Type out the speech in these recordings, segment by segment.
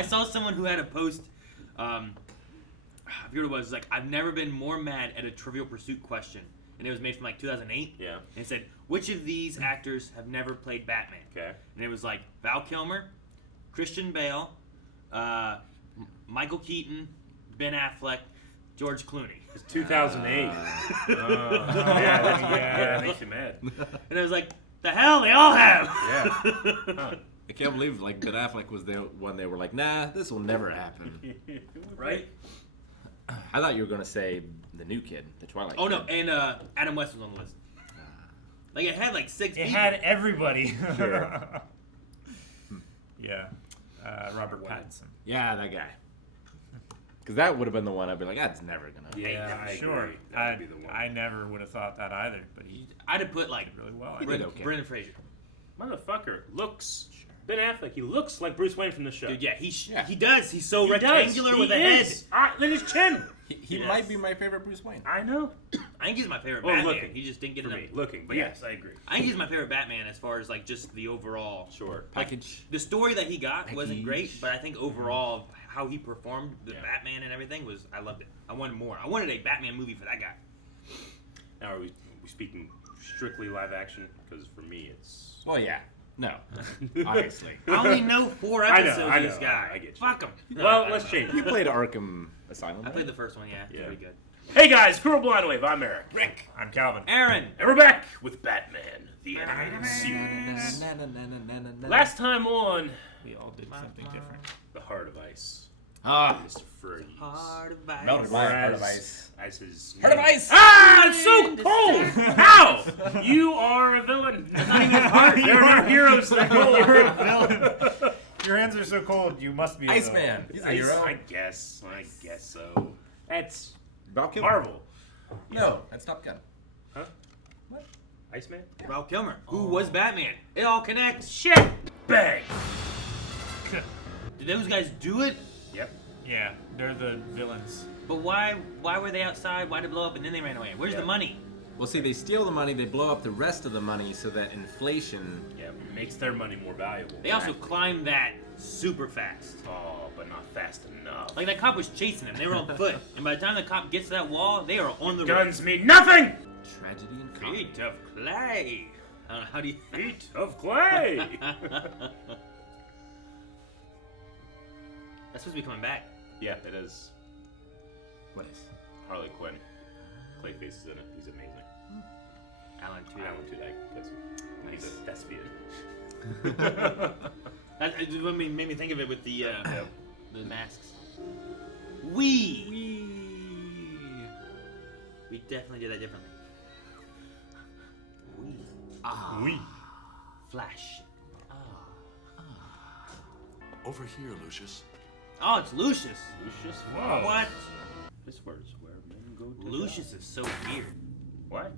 I saw someone who had a post. I forget what it was. It was like, I've never been more mad at a Trivial Pursuit question, and it was made from like 2008. Yeah. And it said, which of these actors have never played Batman? Okay. And it was like Val Kilmer, Christian Bale, Michael Keaton, Ben Affleck, George Clooney. It's 2008. That makes you mad. And it was like, the hell, they all have. Yeah. Huh. I can't believe like Ben Affleck was the one they were like, nah, this will never happen. Right? I thought you were gonna say the new kid, the Twilight. Oh kid. no, and Adam West was on the list. Like it had like 6 It people. had everybody. Sure. Yeah. Robert Pattinson. Yeah, that guy. Because that would have been the one I'd be like, that's never gonna. Yeah, I Sure. agree. That would be the one. I never would have thought that either, but he I'd have put like did really well. He did okay. Brendan Fraser. Motherfucker looks. Ben Affleck, he looks like Bruce Wayne from the show. Dude, yeah, he does. He's so He rectangular does. with He a head. is. Look at his chin. He Yes. might be my favorite Bruce Wayne. I know. I think he's my favorite Well, Batman. looking. He just didn't get For enough. me, looking. But yes, I agree. I think he's my favorite Batman as far as like just the overall. Sure. Like, Package. the story that he got wasn't great, Package. but I think overall how he performed the Yeah. Batman and everything was, I loved it. I wanted more. I wanted a Batman movie for that guy. Now, are we speaking strictly live action? Because for me, it's. Well, yeah. No. Obviously. I only know 4 I know, episodes I of this know, guy. I get you. Fuck him. Well, let's change You it. played Arkham Asylum. I played the first one, yeah. Yeah. Pretty good. Hey guys, Cruel Blind Wave. I'm Eric. Rick. I'm Calvin. Aaron. And we're back with Batman, the animated series. Last time on We all did something different. The Heart of Ice, Ah. Mr. Freeze. Heart of Ice. Melted my heart of ice. Ice's Heart of ice! Ah, it's so cold! How? You are a villain. That's not even his heart. There are heroes that go You're a villain. Your hands are so cold, you must be a villain. Iceman. He's a Ice, hero. I guess so. That's Val Kilmer. Marvel. No, that's Top Gun. Huh? What? Iceman? Val Kilmer, who was Batman. It all connects. Shit! Bang! Did those guys do it? Yep. Yeah, they're the villains. But why were they outside? Why did they blow up and then they ran away? Where's Yeah. the money? Well, see, they steal the money, they blow up the rest of the money so that inflation. Yeah, makes their money more valuable. They also climbed that super fast. Oh, but not fast enough. Like that cop was chasing them. They were on foot. And by the time the cop gets to that wall, they are on the road. Guns mean nothing! Tragedy and comedy. Feet of clay. I don't know, how do you... Feet of clay! That's supposed to be coming back. Yeah, it is. What is? Harley Quinn. Clayface is in it. He's amazing. Alan Tudyk. Alan Tudyk, because he's a thespian. That it just made me think of it with the Yeah. the masks. We definitely did that differently. We. Flash. Over here, Lucius. Oh, it's Lucius. Lucius? Whoa. What? This word's where men go to Lucius is so weird. What?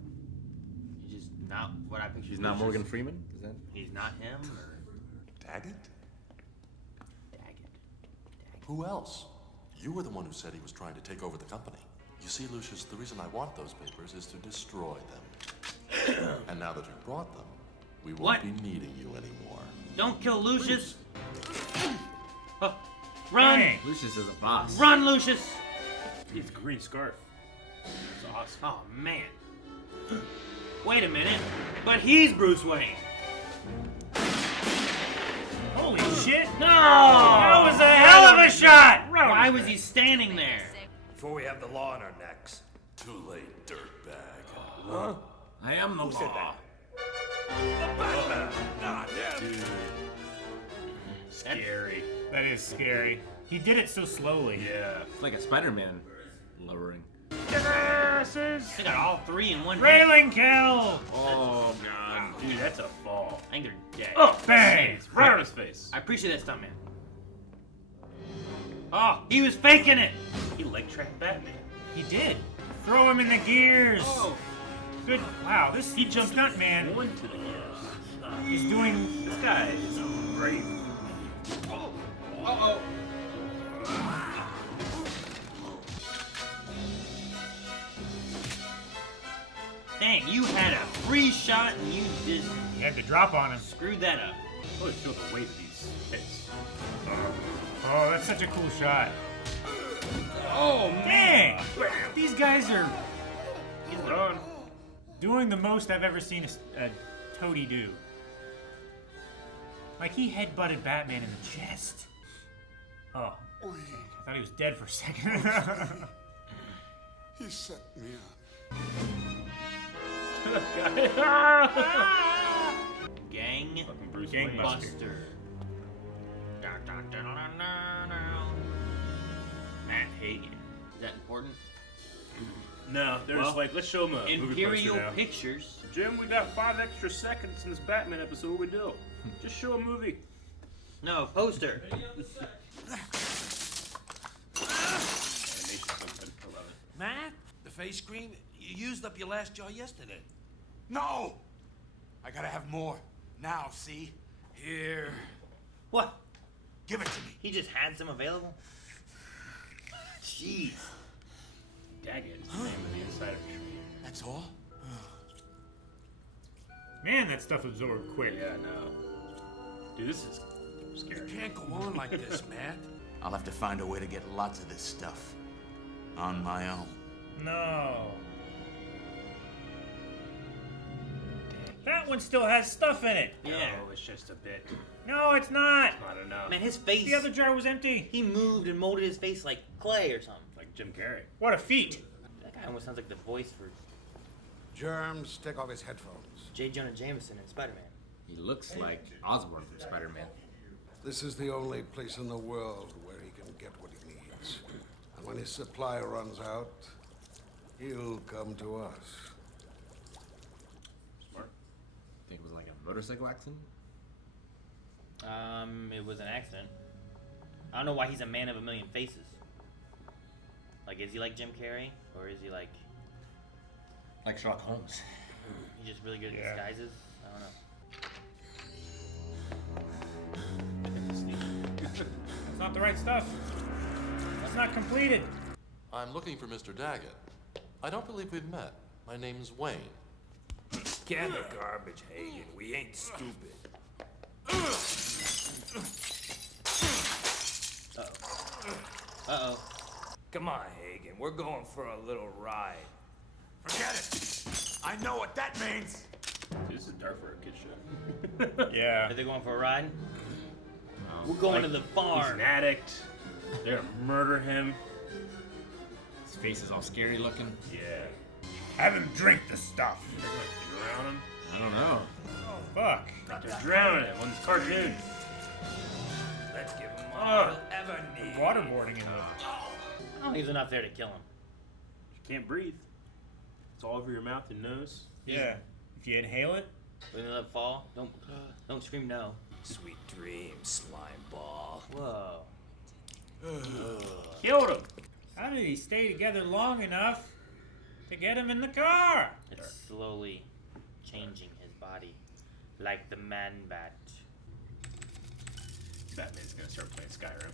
He's just not what I pictured. He's not Lucius. Morgan Freeman? Is that? He's not him or Daggett? Daggett. Who else? You were the one who said he was trying to take over the company. You see, Lucius, the reason I want those papers is to destroy them. And now that you've brought them, we won't What? be needing you anymore. Don't kill Lucius. Oh, run! Dang. Lucius is a boss. Run, Lucius! It's a green scarf. It's awesome. Oh man. Wait a minute. But he's Bruce Wayne. Holy shit! No! That was a hell of a shot! Why was he standing there? Before we have the law on our necks. Too late, dirtbag. I am the law. Scary. That is scary. He did it so slowly. Yeah. It's like a Spider-Man lowering. Asses! They got all 3 in one hit. Railing kill! Oh, God. Dude, that's a fall. I think they're dead. Oh, Bang! right on his face. I appreciate that stuntman. Oh, he was faking it. He leg tracked Batman. He did. Throw him in the gears. Oh, Good. Wow, this He jumped stunt man. one to the ears. He's doing. This guy is brave. uh-oh. Dang, you had a free shot and you just He had to drop on him. screwed that up. Oh, I feel the weight of these hits. Oh, that's such a cool shot. Oh, Dang! These guys are he's gone. doing the most I've ever seen a toady do. Like, he headbutted Batman in the chest. Oh. I thought he was dead for a second. He set me up. Gang Fucking Bruce Gang Wayne. Buster. Buster. Matt Hagen. Is that important? No, they're just Well, like, let's show him a movie Imperial poster now. Pictures. Jim, we got 5 extra seconds in this Batman episode. What we do? Just show a movie. No, poster. Animation's so good. I love it. Matt? The face cream? You used up your last jar yesterday. No! I gotta have more. Now, see? Here. What? Give it to me. He just had some available? Jeez. Daggett is the name of the insider tree. That's all? Man, that stuff absorbed quick. Yeah, no. Dude, this is You scary. can't go on like this, Matt. I'll have to find a way to get lots of this stuff. On my own. No. That one still has stuff in it. Yeah. No, it's just a bit. No, it's not. Not enough. Man, his face. The other jar was empty. He moved and molded his face like clay or something. Like Jim Carrey. What a feat. That guy almost sounds like the voice for Germs, take off his headphones. J. Jonah Jameson in Spider-Man. He looks like Osborn from Spider-Man. This is the only place in the world where he can get what he needs. And when his supply runs out, he'll come to us. Smart. Think it was like a motorcycle accident? It was an accident. I don't know why he's a man of a million faces. Like, is he like Jim Carrey? Or is he like... Like Sherlock Holmes. He's just really good at Yeah. disguises? I don't know. It's not the right stuff. It's not completed. I'm looking for Mr. Daggett. I don't believe we've met. My name's Wayne. Can the garbage, Hagen. We ain't stupid. Uh-oh. Come on, Hagen. We're going for a little ride. Forget it! I know what that means! Dude, this is dark for a kid show. Yeah. Are they going for a ride? No. We're going Like, to the He's farm. an addict. They're gonna murder him. His face is all scary looking. Yeah. Have him drink the stuff. They're gonna drown him. I don't know. Fuck. They're drowning him on this cartoon. Let's give him Oh. all we'll ever need. Waterboarding him. I don't think there's enough there to kill him. You can't breathe. It's all over your mouth and nose. Yeah. If you inhale it, When they let fall, don't scream no. Sweet dreams, slime ball. Whoa. Killed him. how did he stay together long enough to get him in the car? It's slowly changing his body. Like the man bat. Batman's gonna start playing Skyrim.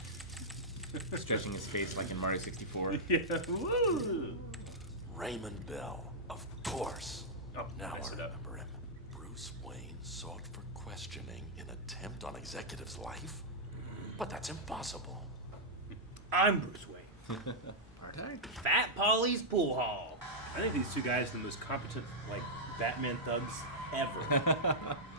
Stretching his face like in Mario 64. Yeah. Woo. Raymond Bell, of course. Oh, Now messed I it up. remember him. Bruce Wayne sought for questioning in attempt on executive's life? But that's impossible. I'm Bruce Wayne. Aren't I? Fat Polly's pool hall. I think these two guys are the most competent, like, Batman thugs ever.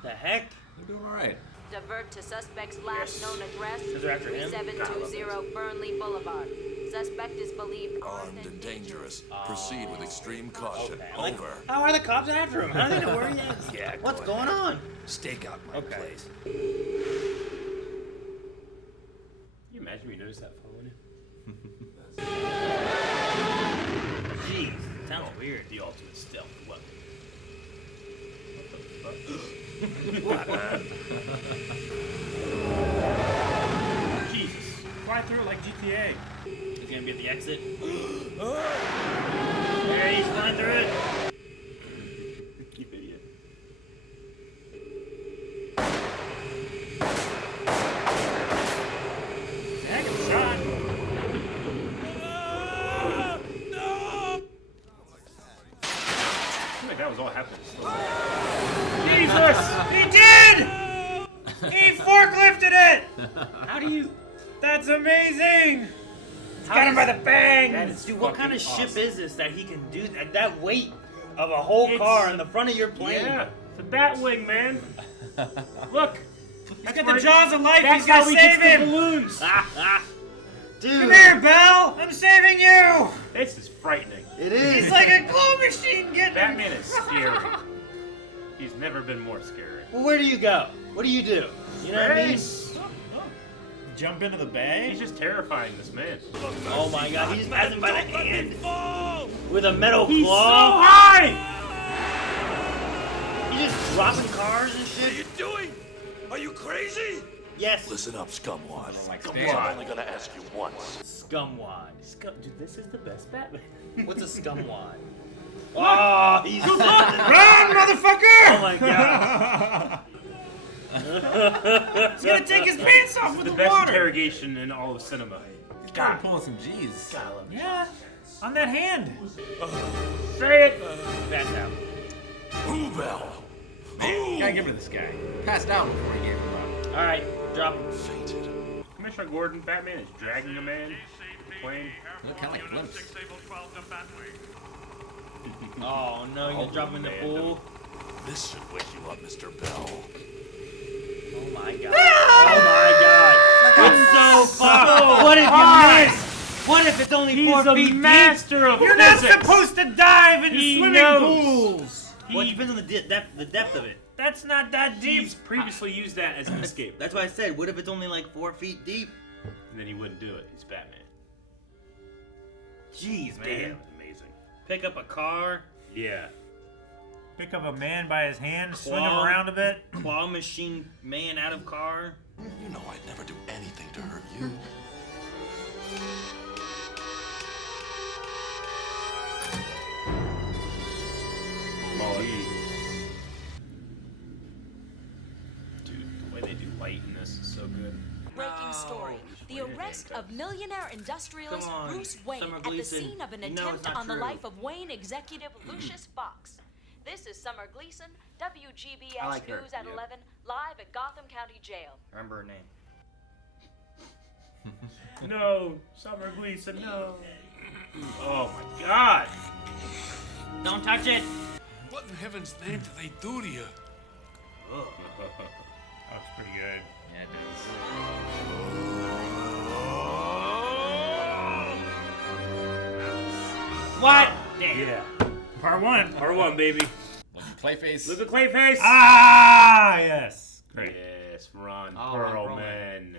The heck? They're doing alright. Divert to suspect's last Yes. known address, Is it after him? 3720 Burnley Boulevard. Suspect is believed Armed and dangerous. Proceed with extreme caution. Okay. I'm like, Over. how are the cops after him? How do they know where he is? Yeah, What's go going ahead. on? Stake out my Okay. place. Can you imagine if you noticed that following you? Jeez, sounds weird. The ultimate stealth weapon. What, man? Jesus. Fly through it like GTA. He's gonna be at the exit. There he's flying through it. You idiot. Heck of a shot. I feel like that was all happening slowly. Jesus! He did! He forklifted it! How do you? That's amazing! Got him by the fangs! Dude, what kind of ship is this that he can do that? That weight of a whole car in the front of your plane. Yeah, it's a Batwing, man. Look. He's got the jaws of life. That's He's got how to he save gets the him. balloons. Dude. Come here, Belle. I'm saving you. This is frightening. It is. He's like a claw machine getting. Batman is scary. He's never been more scary. Well, where do you go? What do? You know what I mean? Jump into the bay? He's just terrifying, this man. Oh my god, he just has him by the hand. With a metal He's so claw. high! He's just dropping cars and shit. What are you doing? Are you crazy? Yes. Listen up, scumwad. Like I'm Stan. only gonna ask you once. Scumwad. Dude, this is the best Batman. What's a scumwad? Oh, he's Run, motherfucker! Oh my god. He's gonna take his pants off with The the best water. interrogation in all of cinema. God, pulling some G's. Yeah, on that hand. Say it! That's out. Who, Bell? Gotta give it to this guy. Passed out before he gave him up. Alright, drop him. Fainted. Commissioner Gordon, Batman is dragging a man. Plane. Look kind of like glimpse. Oh no, you're gonna drop him in the pool. This should wake you up, Mr. Bell. Oh my god. Oh my god. It's so far. What if you miss? What if it's only He's 4 a feet master of You're not physics. supposed to dive into He swimming knows. pools. deep? Well, it depends on the depth of it. That's not that deep. He's previously used that as an escape. That's why I said, what if it's only like 4 feet deep? And then he wouldn't do it. He's Batman. Jeez, Damn, man. amazing. Pick up a car, Yeah. Pick up a man by his hand, swing him Claw. around a bit. claw machine man out of car. You know I'd never do anything to hurt you. Molly. Dude, the way they do light in this is so good. Breaking story. The arrest of millionaire industrialist Come on, Bruce Wayne Summer at the Gleason. scene of an You know it's attempt not on the true. life of Wayne executive Lucius Fox. This is Summer Gleason, WGBS I like her. News at 11, live at Gotham County Jail. Remember her name. No, Summer Gleason, no. Oh my god! Don't touch it. What in heaven's name did they do to you? That's pretty good. Yeah, it does. What? Damn. Yeah. Part one. R1, baby. Clayface. Look at Clayface! Ah, yes. Great. Yes, Ron Oh, Ron Perlman.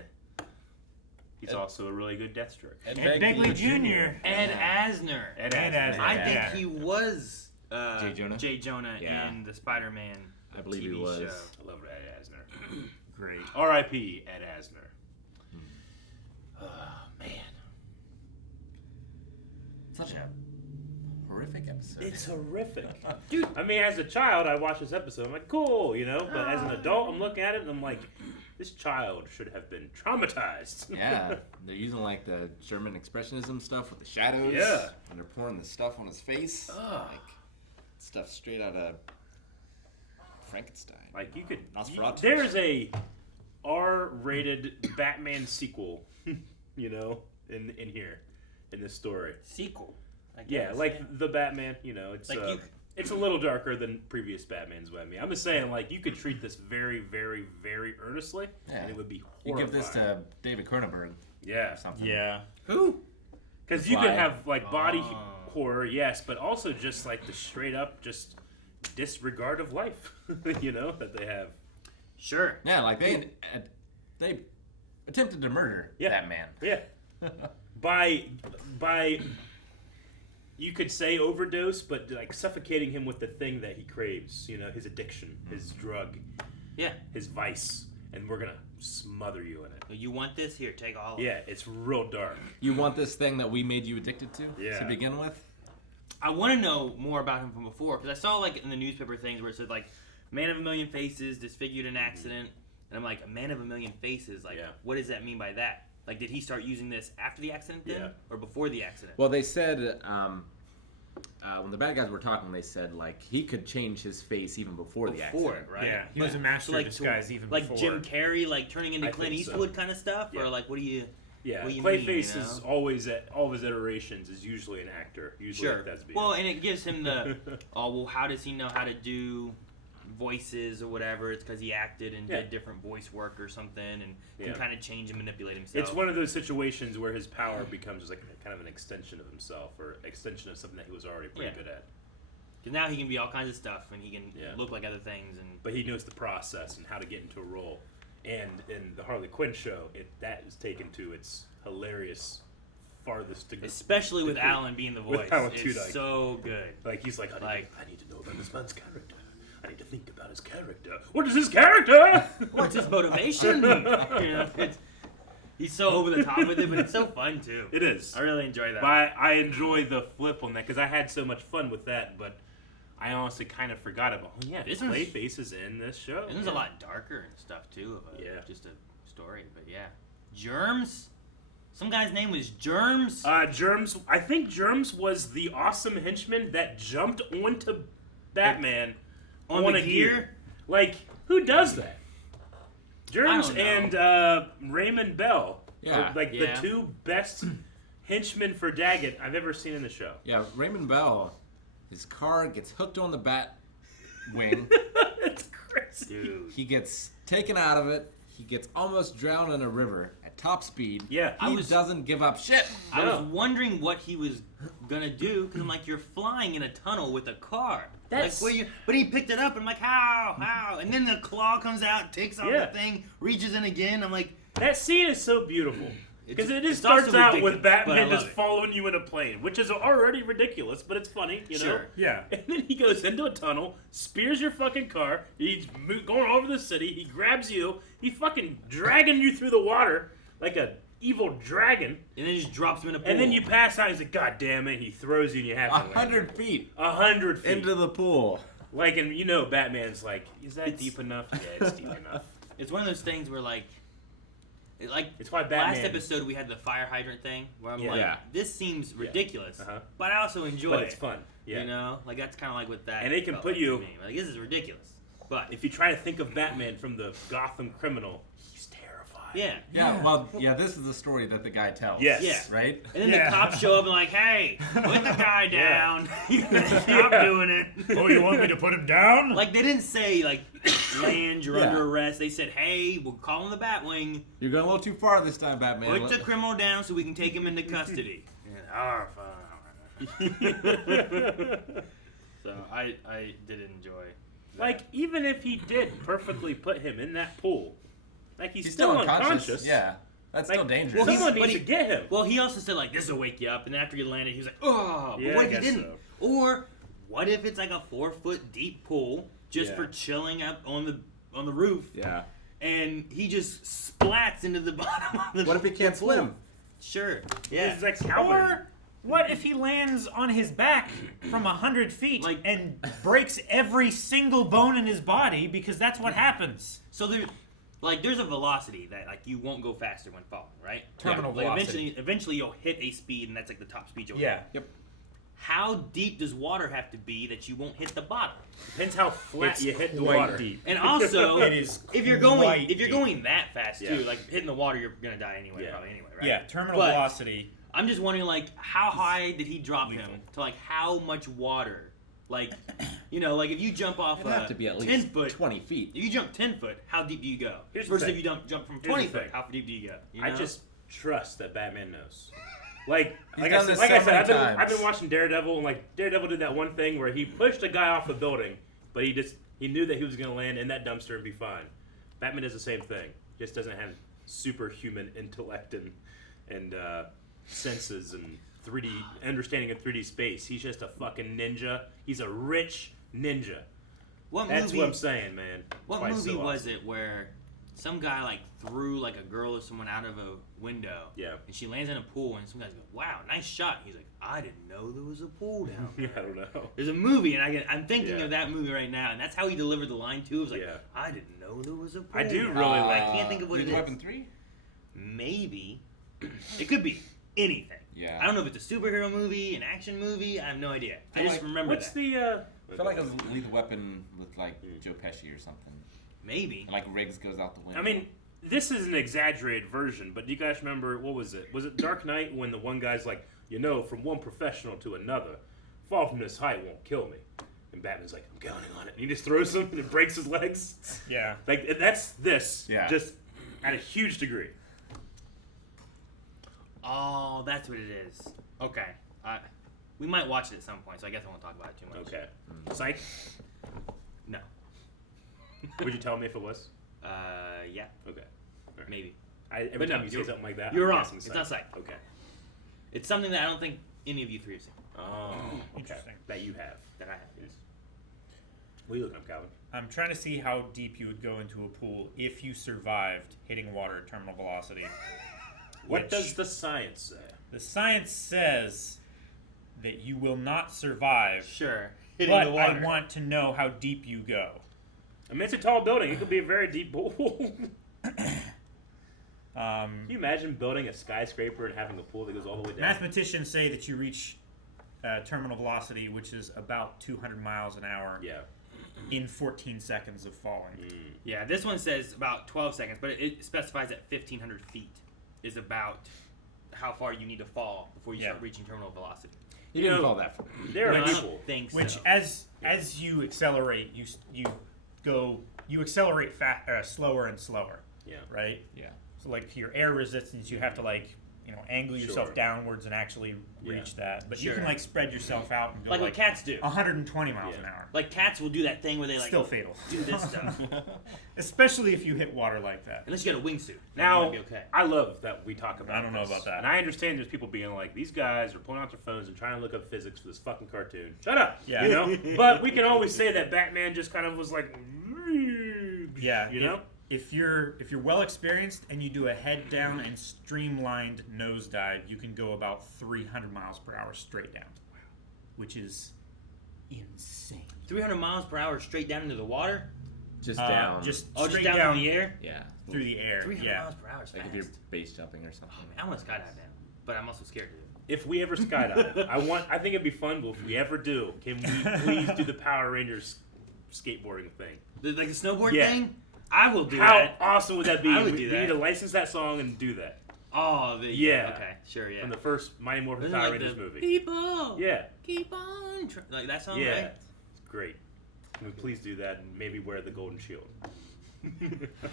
He's also a really good Deathstroke. Ed Ed Begley Jr. Ed Asner. Ed Ed Asner. Asner. I think Yeah. he was J. Jonah? J. Jonah Yeah. in the Spider-Man I believe TV he was. show. I love Ed Asner. Great. R.I.P. Ed Asner. Oh, man. Such a horrific episode. It's horrific. Dude, I mean, as a child, I watched this episode. I'm like, cool, you know? But as an adult, I'm looking at it and I'm like, this child should have been traumatized. Yeah, they're using like the German expressionism stuff with the shadows. Yeah. And they're pouring the stuff on his face. Ugh. Like stuff straight out of Frankenstein. Like, you could. Nosferatu. There's a R-rated Batman sequel, you know, in here, in this story. Sequel. I Yeah, guess, like the Batman, you know, it's Like you- it's a little darker than previous Batmans. What I mean, I'm just saying, like, you could treat this very, very, very earnestly, Yeah. and it would be You horrifying. give this to David Cronenberg yeah, or something. Yeah. Who? because you could Fly. have like body Oh. horror, yes, but also just like the straight up just disregard of life, you know, that they have. Sure. Yeah, like they attempted to murder Yeah. that man. Yeah, by you could say overdose, but like suffocating him with the thing that he craves, you know, his addiction, his drug, Yeah. his vice, and we're gonna smother you in it. You want this? Here, take all. Yeah, it's real dark. You want this thing that we made you addicted to Yeah. to begin with? I want to know more about him from before because I saw like in the newspaper things where it said like, "Man of a million faces disfigured in accident," and I'm like, "A man of a million faces? Like, Yeah. what does that mean by that? Like, did he start using this after the accident then, Yeah. or before the accident?" Well, they said when the bad guys were talking, they said like he could change his face even before the Before accident. it, right? Yeah, he was a master of disguise even like before. Jim Carrey, like turning into I Clint think so. Eastwood kind of stuff, Yeah. or like what do you? Yeah, what you Clayface mean, you know? is always at all of his iterations is usually an actor. Usually Sure. that's Well, and it gives him the, oh, well, how does he know how to do voices or whatever? It's because he acted and did different voice work or something and can kind of change and manipulate himself. It's one of those situations where his power becomes just like kind of an extension of himself or extension of something that he was already pretty good at. Because now he can be all kinds of stuff and he can look like other things. But he knows the process and how to get into a role. And in the Harley Quinn show, that is taken to its hilarious farthest degree. Especially with Alan being the voice. It's so good. Like, he's like, I need to know about this man's character. I need to think about his character. What is his character? What's his motivation? You know, he's so over the top with it, but it's so fun, too. It is. I really enjoy that. But I enjoy the flip on that because I had so much fun with that, but I honestly kind of forgot about. Oh yeah, this Clayface is in this show. This is a lot darker and stuff too. Of just a story, but yeah, Germs. Some guy's name was Germs. Germs. I think Germs was the awesome henchman that jumped onto Batman on a gear. Like, who does that? Germs and Raymond Bell. Yeah. Like the two best henchmen for Daggett I've ever seen in the show. Yeah, Raymond Bell. His car gets hooked on the bat wing. It's crazy. Dude. He gets taken out of it. He gets almost drowned in a river at top speed. Yeah. He doesn't give up shit. I was wondering what he was gonna do because I'm like, you're flying in a tunnel with a car. That's... Like, but he picked it up and I'm like, how? And then the claw comes out, takes off the thing, reaches in again. I'm like, that scene is so beautiful. Because it just also starts out ridiculous, with Batman but I just love it. following you in a plane, which is already ridiculous, but it's funny, you know? Sure. Yeah. And then he goes into a tunnel, spears your fucking car, he's going over the city, he grabs you, he's fucking dragging you through the water like a evil dragon. And then he just drops him in a pool. And then you pass out, he's like, God damn it, he throws you and you have to 100 feet. 100 feet. Into the pool. Like, and you know Batman's like, is that deep enough? Yeah, it's deep enough. It's one of those things where it's why Batman... last episode we had the fire hydrant thing where I'm Yeah. this seems ridiculous, Uh-huh. but I also enjoy But it. it's fun. Yeah. You know, like that's kind of like with that. And it can felt put like you- to me. Like this is ridiculous, but If you try to think of Batman from the Gotham criminal, he's terrified. This is the story that the guy tells. Yes. Yeah. Right? And then the cops show up and like, hey, put the guy down. Stop doing it. Oh, you want me to put him down? Like they didn't say like, Lange, you're under arrest. They said, hey, we're calling the Batwing. You're going a little too far this time, Batman. Put the criminal down so we can take him into custody. So I did enjoy that. Like, even if he did perfectly put him in that pool, like he's still still unconscious. Yeah. That's Like, still dangerous. Well, Someone but needs to get him. Well, he also said like, this will wake you up, and then after he landed, he was like, oh. But Yeah, what I if he guess didn't? Or what if it's like a 4-foot deep pool just Yeah. for chilling up on the roof? Yeah. And he just splats into the bottom of the What if he can't pool? swim? Sure. Yeah. He's like Calvin. Or what if he lands on his back from 100 feet Like- and breaks every single bone in his body because that's what happens? So there's a velocity that like you won't go faster when falling, right? Terminal Like, velocity. Eventually you'll hit a speed, and that's like the top speed you'll Yeah. hit. How deep does water have to be that you won't hit the bottom? Depends how flat It's you hit the quite water. deep. And also, It is if you're quite going that fast too, Yeah. like hitting the water, you're gonna die anyway, Yeah. probably anyway, right? Yeah, terminal But velocity. I'm just wondering, like, how high did he drop him to like how much water? Like, like if you jump off It'd have to be at 10 least foot, 20 feet. if you jump 10 foot, how deep do you go? Here's the Versus thing. if you jump from Here's 20 the foot, thing. how deep do you go? You I know? just trust that Batman knows. Like He's I done said, this so many I've times. been watching Daredevil, and like Daredevil did that one thing where he pushed a guy off the building, but he knew that he was going to land in that dumpster and be fine. Batman does the same thing, just doesn't have superhuman intellect and senses and 3D understanding of 3D space. He's just a fucking ninja. He's a rich ninja. That's what I'm saying, man. What Why it's movie so was awesome. it where some guy like threw like a girl or someone out of a window? Yeah. And she lands in a pool, and some guys go, "Wow, nice shot." He's like, "I didn't know there was a pool down there." I don't know. There's a movie, and I'm thinking Yeah. of that movie right now, and that's how he delivered the line too. It was like, Yeah. "I didn't know there was a pool." I do down really there." like- I can't think of what it Lethal is. Weapon 3? Maybe. It could be anything. Yeah. I don't know if it's a superhero movie, an action movie. I have no idea. I just like- remember What's that. the? I feel like it was Lethal Weapon with like Joe Pesci or something. Maybe. And like Riggs goes out the window. I mean, this is an exaggerated version, but do you guys remember, what was it? Was it Dark Knight when the one guy's like, from one professional to another, fall from this height won't kill me. And Batman's like, I'm counting on it. And he just throws him and it breaks his legs. Yeah. Like, that's this. Yeah. Just at a huge degree. Oh, that's what it is. Okay. We might watch it at some point, so I guess I won't talk about it too much. Okay. Psych? No. Would you tell me if it was? Yeah. Okay. All right. Maybe. Every But no, time you say you're- something like that, you're I'm wrong. guessing It's not Psych. Okay. It's something that I don't think any of you three have seen. Oh, okay. Interesting. That you have. That I have. Yes. What are you looking up, Calvin? I'm trying to see how deep you would go into a pool if you survived hitting water at terminal velocity. What Which- does the science say? The science says that you will not survive, Sure. Hitting but the water. I want to know how deep you go. I mean, it's a tall building. It could be a very deep pool. Can you imagine building a skyscraper and having a pool that goes all the way down? Mathematicians say that you reach terminal velocity, which is about 200 miles an hour, Yeah. in 14 seconds of falling. Yeah, this one says about 12 seconds, but it specifies that 1,500 feet is about how far you need to fall before you Yeah. start reaching terminal velocity. You didn't fall that far. There No, are I people. don't think Which, so. as you accelerate, you accelerate slower and slower, Yeah. right? Yeah. So like your air resistance, you have to angle yourself Sure. downwards and actually Yeah. reach that. But you Sure. can spread yourself out and go Like what cats do. 120 miles Yeah. an hour. Like cats will do that thing where they Still fatal. do this stuff. Especially if you hit water like that. Unless you got a wingsuit. Then Now, you might be okay. I love that we talk about I don't know this. about that. And I understand there's people being like, these guys are pulling out their phones and trying to look up physics for this fucking cartoon. Shut up! Yeah. You know? But we can always say that Batman just kind of was like, Yeah. you know? If you're well experienced and you do a head down and streamlined nosedive, you can go about 300 miles per hour straight down, which is insane. 300 miles per hour straight down into the water? Just down. Just Oh, just straight down, down in the air? yeah. through the air. 300 Yeah. miles per hour is Like fast. if you're base jumping or something. I want to skydive now, but I'm also scared to do it. If we ever skydive, I think it'd be fun, but if we ever do, can we please do the Power Rangers skateboarding thing? Like the snowboard Yeah. thing? I will do How that. awesome would that be? I would we do we that. need to license that song and do that. Oh, Yeah. Okay, sure, yeah. From the first Mighty Morphin Isn't it Power like Rangers the movie. People, Yeah. keep on. Like that song, Yeah. right? It's great. Can we please do that and maybe wear the golden shield? All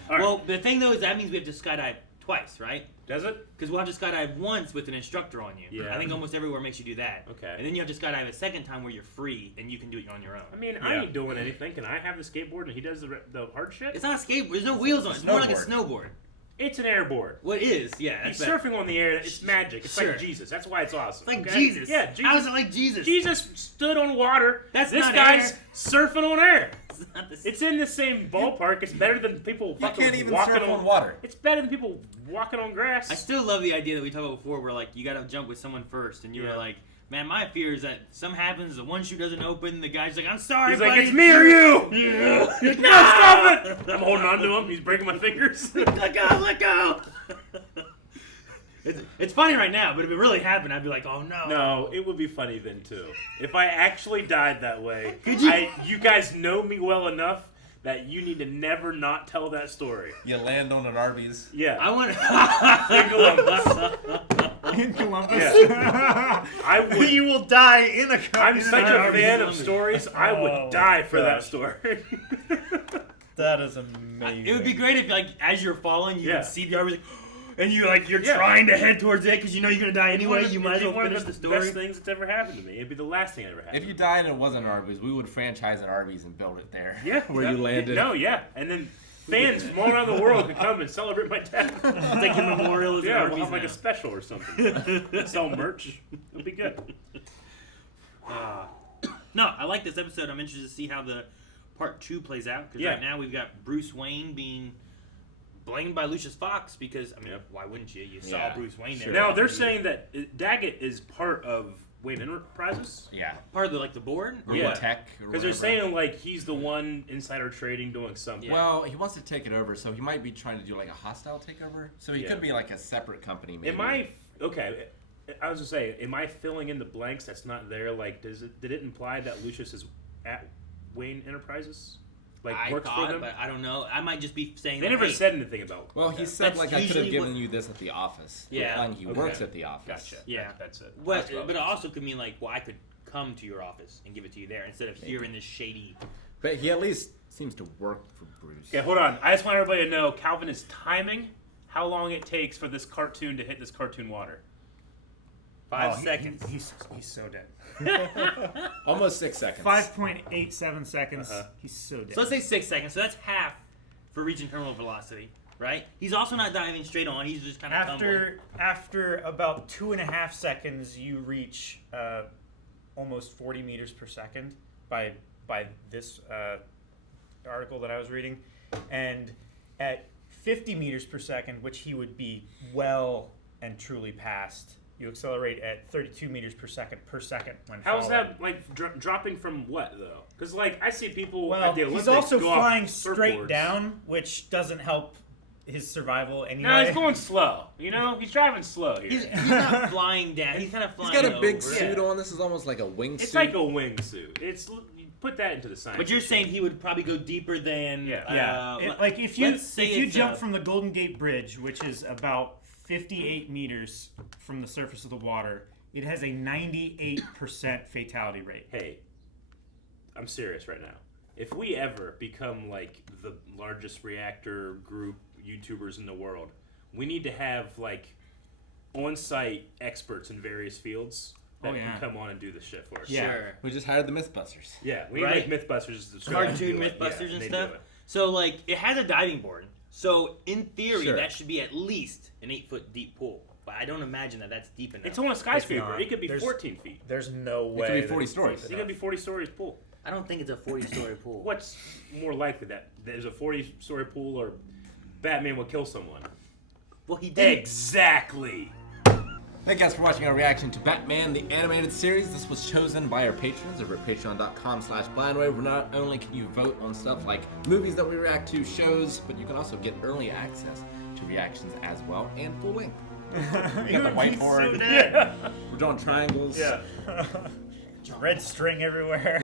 right. Well, the thing though is that means we have to skydive twice, right? Does it? Because we'll have to skydive once with an instructor on you. Yeah. I think almost everywhere makes you do that. Okay. And then you have to skydive a second time where you're free and you can do it on your own. I mean, I Yeah. ain't doing anything. Can I have the skateboard and he does the hard shit? It's not a skateboard. There's no wheels on it. It's more like a snowboard. It's an airboard. What is? Yeah. He's that's better. surfing on the air. It's magic. It's Sure. like Jesus. That's why it's awesome. It's like okay? Jesus. Yeah, Jesus. How is it like Jesus? Jesus stood on water. That's this not guy's air. surfing on air. It's not the It's in the same ballpark. It's better than people You fucking can't even walking surf on on water. It's better than people walking on grass. I still love the idea that we talked about before where, like, you got to jump with someone first. And you Yeah. were like, man, my fear is that something happens, the one shoe doesn't open, the guy's like, I'm sorry, He's buddy. like, it's me or you. Yeah. No, stop it! I'm holding on to him. He's breaking my fingers. Let go, let go. It's funny right now, but if it really happened, I'd be like, oh no. No, it would be funny then too. If I actually died that way, Could you? you guys know me well enough that you need to never not tell that story. You land on an Arby's. Yeah. I want In Columbus. In Columbus. Yeah. I would. You will die in a car. I'm such a Arby's fan of Columbus. stories. I would Oh, die for that gosh. story. That is amazing. It would be great if, like, as you're falling, you Yeah. can see the Arby's, and you're Yeah. trying to head towards it because you know you're gonna die anyway. You might as well finish the Best story. things that's ever happened to me. It'd be the last thing that ever happened. If you died and it wasn't Arby's, we would franchise an Arby's and build it there. Yeah, where you landed. No, yeah, and then fans from all around the world could come and celebrate my death. It's like your memorial is Yeah, Arby's we'll have like now. a special or something. Sell merch. It'll be good. No, I like this episode. I'm interested to see how the part 2 plays out because Yeah. right now we've got Bruce Wayne being blamed by Lucius Fox because I mean, Yep. why wouldn't you? You saw Yeah, Bruce Wayne there. sure. Now they're saying that Daggett is part of Wayne Enterprises Yeah. part of the board. Or Yeah. tech. Or because they're whatever. saying like he's the one insider trading doing something. Well, he wants to take it over, so he might be trying to do like a hostile takeover. So he Yeah. could be like a separate company. Maybe. Am I okay? I was gonna say, am I filling in the blanks that's not there? Like, did it imply that Lucius is at Wayne Enterprises? I works thought, for them? but I don't know. I might just be saying. They that, never hey, said anything about. Well, he that. said That's like I could have usually given what- you this at the office. Yeah. Implying he Okay. works at the office. Gotcha. Yeah. That's it. But That's what I but it was- also could mean like, well, I could come to your office and give it to you there instead of here in this shady. But he at least seems to work for Bruce. Okay, hold on. I just want everybody to know Calvin is timing how long it takes for this cartoon to hit this cartoon water. 5 Oh, seconds. He's so dead. Almost 6 seconds. 5.87 seconds. He's so dead. So let's say 6 seconds. So that's half for reaching terminal velocity, right? He's also not diving straight on. He's just kind of After about 2.5 seconds, you reach almost 40 meters per second by this article that I was reading, and at 50 meters per second, which he would be well and truly past, you accelerate at 32 meters per second when How is falling. that like dropping from what though? Because like I see people Well, at the Olympics he's also go off flying straight surfboards. down, which doesn't help his survival anyway. No, he's going slow. You know, he's driving slow here. He's not flying down. He's kind of He's flying got a big over. suit Yeah. on. This is almost like a wingsuit. It's like a wingsuit. It's put that into the science. But you're saying he would probably go deeper than Yeah, like if you let's say it's jump from the Golden Gate Bridge, which is about 58 meters from the surface of the water, it has a 98% fatality rate. Hey, I'm serious right now. If we ever become like the largest reactor group YouTubers in the world, we need to have like on-site experts in various fields that can come on and do this shit for us. Yeah. Sure. We just hired the Mythbusters. Yeah, we need Right. like Mythbusters. to show Cartoon us do it. Mythbusters Yeah, and they stuff. do it. So like it has a diving board. So in theory, Sure. that should be at least an 8-foot deep pool. But I don't imagine that that's deep enough. It's on a skyscraper. not. It could be There's- 14 feet. There's no It way. could be that 40 it's stories. deep It could be 40 stories pool. I don't think it's a 40-story pool. What's more likely that there's a 40-story pool or Batman will kill someone? Well, he did. Exactly. Thank you guys for watching our reaction to Batman, the animated series. This was chosen by our patrons over at patreon.com/blindwave, where not only can you vote on stuff like movies that we react to, shows, but you can also get early access to reactions as well, and full length. We got the whiteboard. So dead. We're drawing triangles. Yeah. Red string everywhere.